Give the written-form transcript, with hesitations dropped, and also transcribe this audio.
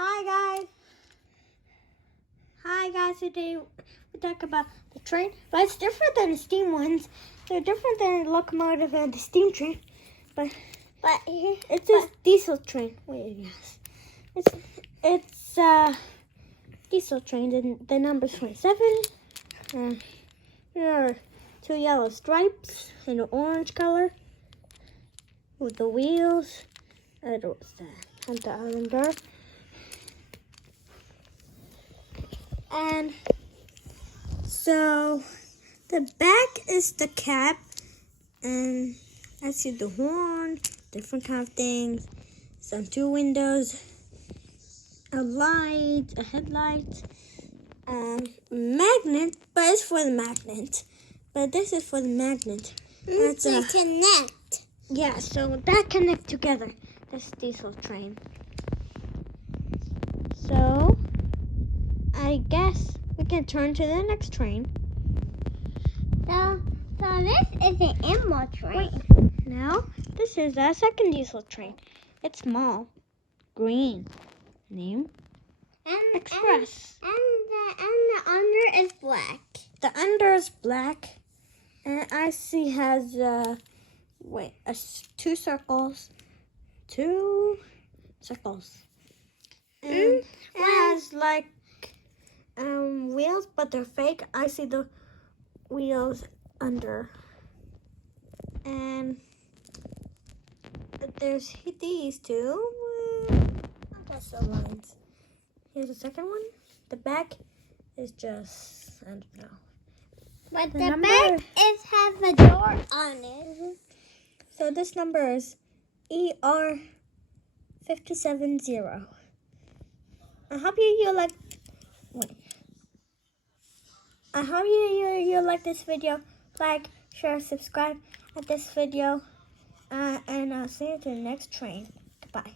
Hi guys, today we talk about the train, but it's different than the steam ones. They're different than the locomotive and the steam train, but it's a diesel train. Wait, yes, it's diesel train. The number's 27. Here are two yellow stripes in an orange color with the wheels. What's that? And the Islander. And so the back is the cab, and I see the horn, different kind of things, some two windows, a light, a headlight, magnet, but it's for the magnet. But this is for the magnet. That's to connect. Yeah, so that connects together, this diesel train. So I guess we can turn to the next train. So this is an animal train. Wait, now this is a second diesel train. It's small, green, name Express. And the under is black. The under is black, and I see has two circles, and it has like wheels, but they're fake. I see the wheels under, and there's these two. That's the lines. Here's the second one. The back is just, I don't know. But the back has a door on it. So this number is ER570. I hope you like. Wait. I hope you like this video. Like, share, subscribe at this video, and I'll see you to the next train. Goodbye.